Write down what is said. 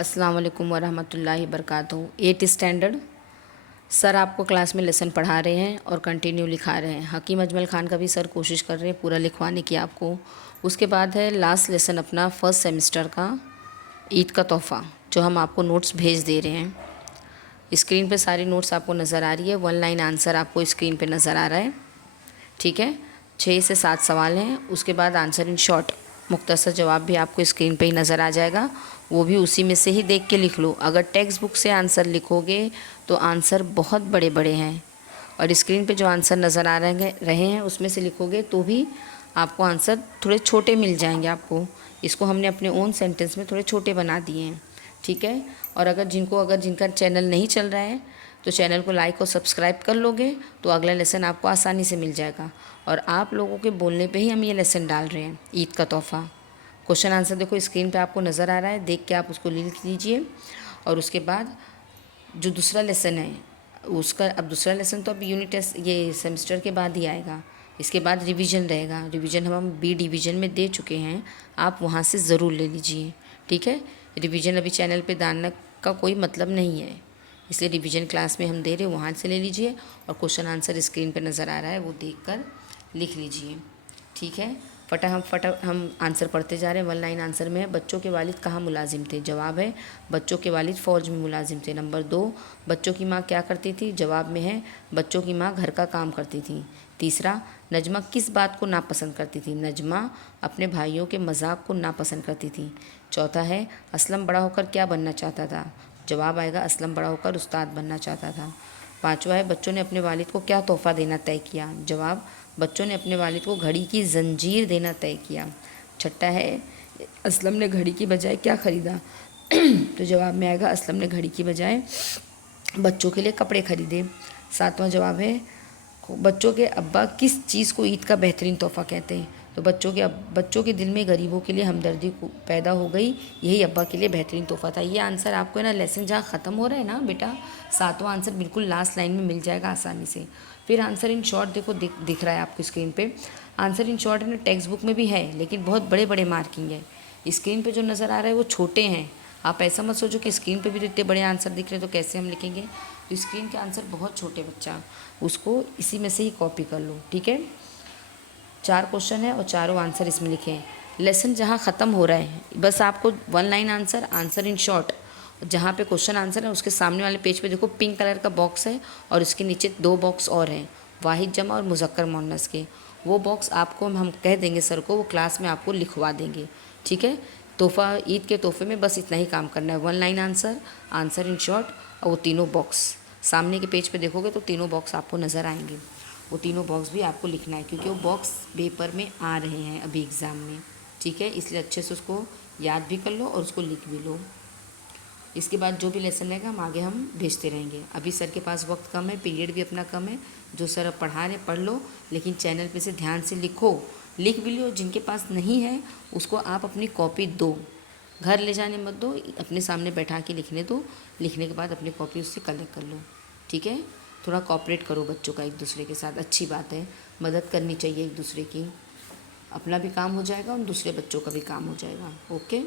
अस्सलाम वालेकुम वरहमतुल्लाहि वबरकातुहू। 8th स्टैंडर्ड सर आपको क्लास में लेसन पढ़ा रहे हैं और कंटिन्यू लिखा रहे हैं। हकीम अजमल ख़ान का भी सर कोशिश कर रहे हैं पूरा लिखवाने की आपको। उसके बाद है लास्ट लेसन अपना फर्स्ट सेमेस्टर का ईद का तोहफ़ा, जो हम आपको नोट्स भेज दे रहे हैं। स्क्रीन पे सारी नोट्स आपको नज़र आ रही है। 1 लाइन आंसर आपको स्क्रीन पे नज़र आ रहा है, ठीक है। 6 से 7 सवाल हैं। उसके बाद आंसर इन शॉर्ट मुख्तसर जवाब भी आपको स्क्रीन पे ही नज़र आ जाएगा, वो भी उसी में से ही देख के लिख लो। अगर टेक्स्ट बुक से आंसर लिखोगे तो आंसर बहुत बड़े बड़े हैं, और स्क्रीन पे जो आंसर नज़र आ रहे हैं उसमें से लिखोगे तो भी आपको आंसर थोड़े छोटे मिल जाएंगे आपको। इसको हमने अपने ओन सेंटेंस में थोड़े छोटे बना दिए हैं, ठीक है। और अगर जिनका चैनल नहीं चल रहा है तो चैनल को लाइक और सब्सक्राइब कर लोगे तो अगला लेसन आपको आसानी से मिल जाएगा। और आप लोगों के बोलने पे ही हम ये लेसन डाल रहे हैं, ईद का तोहफ़ा। क्वेश्चन आंसर देखो स्क्रीन पे आपको नज़र आ रहा है, देख के आप उसको लिख लीजिए। और उसके बाद जो दूसरा लेसन है उसका, अब दूसरा लेसन तो अब यूनिट टेस्ट ये सेमेस्टर के बाद ही आएगा। इसके बाद रिवीजन रहेगा। रिवीजन हम बी डिवीज़न में दे चुके हैं, आप वहाँ से ज़रूर ले लीजिए, ठीक है। रिवीजन अभी चैनल पे डालने का कोई मतलब नहीं है, इसलिए रिवीजन क्लास में हम दे रहे हैं, वहाँ से ले लीजिए। और क्वेश्चन आंसर स्क्रीन पे नज़र आ रहा है, वो देखकर लिख लीजिए, ठीक है। हम आंसर पढ़ते जा रहे हैं। 1 लाइन आंसर में है, बच्चों के वालिद कहाँ मुलाजिम थे? जवाब है बच्चों के वालिद फ़ौज में मुलाजिम थे। नंबर 2, बच्चों की माँ क्या करती थी? जवाब में है बच्चों की माँ घर का काम करती थी। तीसरा, नजमा किस बात को नापसंद करती थी? नजमा अपने भाइयों के मजाक को नापसंद करती थी। चौथा है, असलम बड़ा होकर क्या बनना चाहता था? जवाब आएगा असलम बड़ा होकर उस्ताद बनना चाहता था। पाँचवा है, बच्चों ने अपने वालिद को क्या तोहफ़ा देना तय किया? जवाब, बच्चों ने अपने वालिद को घड़ी की जंजीर देना तय किया। छठा है, असलम ने घड़ी की बजाय क्या ख़रीदा? तो जवाब में आएगा असलम ने घड़ी की बजाय बच्चों के लिए कपड़े खरीदे। सातवां जवाब है, बच्चों के अब्बा किस चीज़ को ईद का बेहतरीन तोहफ़ा कहते हैं? तो बच्चों के दिल में गरीबों के लिए हमदर्दी पैदा हो गई, यही अब्बा के लिए बेहतरीन तोहफ़ा था। ये आंसर आपको है ना, लेसन जहाँ ख़त्म हो रहा है ना बेटा, सातवां आंसर बिल्कुल लास्ट लाइन में मिल जाएगा आसानी से। फिर आंसर इन शॉर्ट देखो दिख रहा है आपको स्क्रीन पे। आंसर इन शॉर्ट है ना, टेक्स्ट बुक में भी है लेकिन बहुत बड़े बड़े मार्किंग है। स्क्रीन पे जो नज़र आ रहा है वो छोटे हैं। आप ऐसा मत सोचो कि स्क्रीन पे भी इतने बड़े आंसर दिख रहे हैं तो कैसे हम लिखेंगे। तो स्क्रीन के आंसर बहुत छोटे बच्चा, उसको इसी में से ही कॉपी कर लो, ठीक है। 4 क्वेश्चन है और चारों आंसर इसमें लिखे हैं। लेसन जहाँ ख़त्म हो रहा है, बस आपको 1 line answer, answer in short, जहाँ पे क्वेश्चन आंसर है उसके सामने वाले पेज पे देखो पिंक कलर का बॉक्स है और उसके नीचे 2 बॉक्स और हैं, वाहिद जमा और मुज़क्कर मुअन्नस के। वो बॉक्स आपको हम कह देंगे सर को, वो क्लास में आपको लिखवा देंगे, ठीक है। तोहफ़ा, ईद के तोहफे में बस इतना ही काम करना है, 1 line answer, answer in short और वो तीनों बॉक्स। सामने के पेज पे देखोगे तो तीनों बॉक्स आपको नज़र आएंगे, वो तीनों बॉक्स भी आपको लिखना है क्योंकि वो बॉक्स पेपर में आ रहे हैं अभी एग्ज़ाम में, ठीक है। इसलिए अच्छे से उसको याद भी कर लो और उसको लिख भी लो। इसके बाद जो भी लेसन रहेगा हम भेजते रहेंगे। अभी सर के पास वक्त कम है, पीरियड भी अपना कम है। जो सर अब पढ़ा रहे पढ़ लो, लेकिन चैनल पे से ध्यान से लिखो, लिख भी लो। जिनके पास नहीं है उसको आप अपनी कॉपी दो, घर ले जाने मत दो, अपने सामने बैठा के लिखने दो। लिखने के बाद अपनी कॉपी उससे कलेक्ट कर लो, ठीक है। थोड़ा कॉपरेट करो बच्चों का एक दूसरे के साथ, अच्छी बात है, मदद करनी चाहिए एक दूसरे की। अपना भी काम हो जाएगा और दूसरे बच्चों का भी काम हो जाएगा, ओके।